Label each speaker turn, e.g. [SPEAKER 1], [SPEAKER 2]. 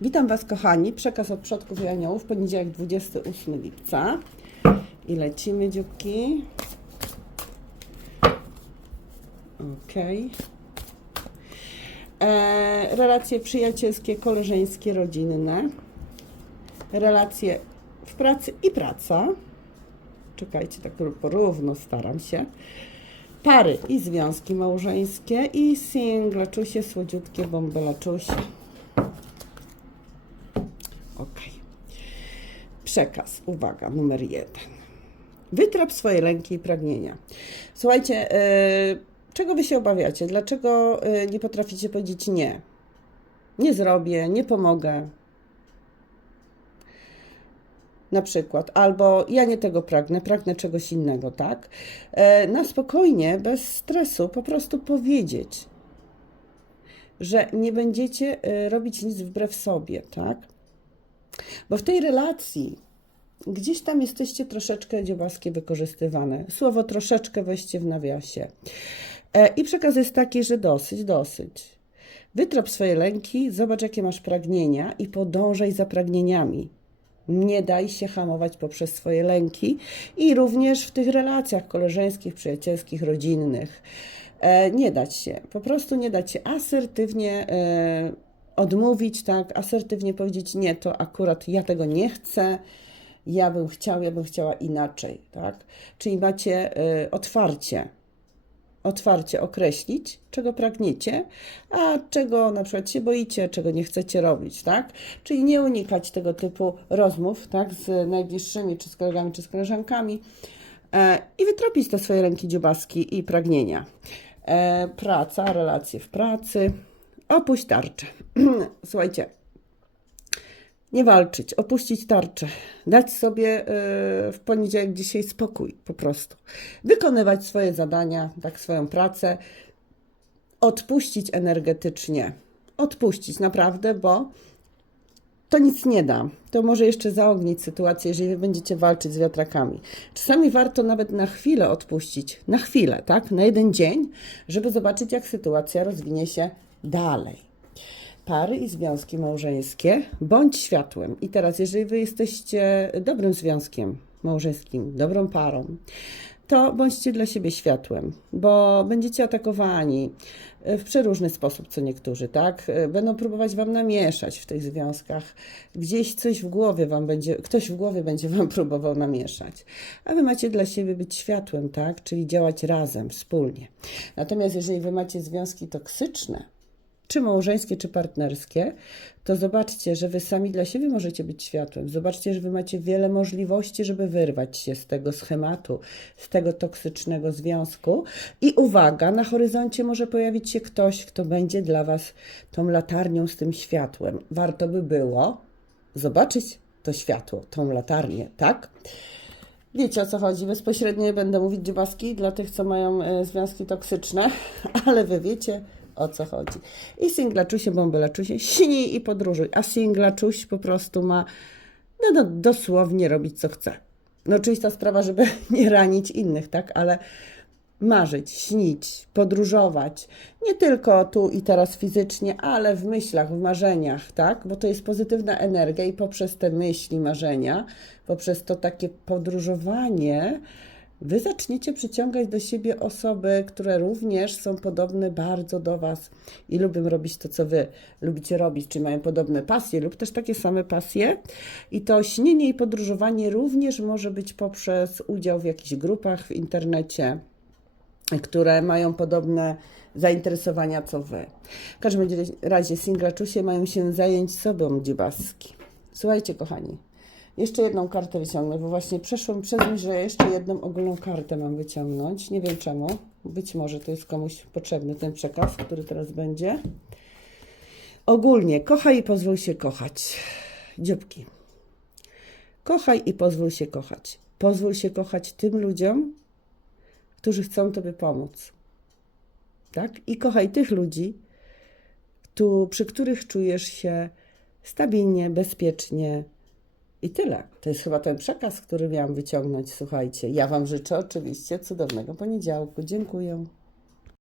[SPEAKER 1] Witam Was, kochani. Przekaz od przodków i aniołów, poniedziałek 28 lipca. I lecimy, dzióbki. Ok. E, relacje przyjacielskie, koleżeńskie, rodzinne. Relacje w pracy i praca. Czekajcie, tak porówno staram się. Pary i związki małżeńskie i single, czusie, słodziutkie, bąbeleczusie. Przekaz, uwaga, numer jeden. Wytrap swoje lęki i pragnienia. Słuchajcie, yy, czego wy się obawiacie? Dlaczego yy, nie potraficie powiedzieć nie? Nie zrobię, nie pomogę. Na przykład, albo ja nie tego pragnę, pragnę czegoś innego, tak? E, na spokojnie, bez stresu, po prostu powiedzieć, że nie będziecie robić nic wbrew sobie, tak? Bo w tej relacji gdzieś tam jesteście troszeczkę dziobaskie wykorzystywane. Słowo troszeczkę weźcie w nawiasie. E, I przekaz jest taki, że dosyć, dosyć. Wytrop swoje lęki, zobacz jakie masz pragnienia i podążaj za pragnieniami. Nie daj się hamować poprzez swoje lęki i również w tych relacjach koleżeńskich, przyjacielskich, rodzinnych. E, nie dać się, po prostu nie dać się asertywnie e, odmówić, tak, asertywnie powiedzieć nie, to akurat ja tego nie chcę, ja bym chciał, ja bym chciała inaczej, tak? Czyli macie y, otwarcie, otwarcie określić, czego pragniecie, a czego na przykład się boicie, czego nie chcecie robić, tak? Czyli nie unikać tego typu rozmów, tak, z najbliższymi, czy z kolegami, czy z koleżankami e, i wytropić te swoje ręki dziobaski i pragnienia. E, praca, relacje w pracy, opuść tarczę. Słuchajcie, nie walczyć, opuścić tarczę, dać sobie y, w poniedziałek dzisiaj spokój po prostu. Wykonywać swoje zadania, tak swoją pracę, odpuścić energetycznie. Odpuścić naprawdę, bo to nic nie da. To może jeszcze zaognić sytuację, jeżeli będziecie walczyć z wiatrakami. Czasami warto nawet na chwilę odpuścić, na chwilę, tak, na jeden dzień, żeby zobaczyć, jak sytuacja rozwinie się dalej pary i związki małżeńskie, bądź światłem. I teraz, jeżeli wy jesteście dobrym związkiem małżeńskim, dobrą parą, to bądźcie dla siebie światłem, bo będziecie atakowani w przeróżny sposób, co niektórzy, tak? Będą próbować wam namieszać w tych związkach. Gdzieś coś w głowie wam będzie, ktoś w głowie będzie wam próbował namieszać. A wy macie dla siebie być światłem, tak? Czyli działać razem, wspólnie. Natomiast jeżeli wy macie związki toksyczne, czy małżeńskie, czy partnerskie, to zobaczcie, że wy sami dla siebie możecie być światłem. Zobaczcie, że wy macie wiele możliwości, żeby wyrwać się z tego schematu, z tego toksycznego związku. I uwaga, na horyzoncie może pojawić się ktoś, kto będzie dla was tą latarnią z tym światłem. Warto by było zobaczyć to światło, tą latarnię, tak? Wiecie o co chodzi. Bezpośrednio będę mówić dziebaski dla tych, co mają e, związki toksyczne, ale wy wiecie, o co chodzi. I singlaczusie, bąbelaczusie, śni i podróżuj, a singlaczuś po prostu ma no, no, dosłownie robić co chce. No oczywista sprawa, żeby nie ranić innych, tak, ale marzyć, śnić, podróżować, nie tylko tu i teraz fizycznie, ale w myślach, w marzeniach, tak? Bo to jest pozytywna energia i poprzez te myśli, marzenia, poprzez to takie podróżowanie, Wy zaczniecie przyciągać do siebie osoby, które również są podobne bardzo do Was i lubią robić to, co Wy lubicie robić, czy mają podobne pasje lub też takie same pasje. I to śnienie i podróżowanie również może być poprzez udział w jakichś grupach w internecie, które mają podobne zainteresowania co Wy. W każdym razie singlaczusie mają się zająć sobą dziebaski. Słuchajcie, kochani. Jeszcze jedną kartę wyciągnę, bo właśnie przeszło mi przez myśl, że jeszcze jedną ogólną kartę mam wyciągnąć. Nie wiem czemu. Być może to jest komuś potrzebny ten przekaz, który teraz będzie. Ogólnie, kochaj i pozwól się kochać. Dzióbki. Kochaj i pozwól się kochać. Pozwól się kochać tym ludziom, którzy chcą Tobie pomóc. Tak? I kochaj tych ludzi, tu, przy których czujesz się stabilnie, bezpiecznie, i tyle. To jest chyba ten przekaz, który miałam wyciągnąć. Słuchajcie, ja Wam życzę oczywiście cudownego poniedziałku. Dziękuję.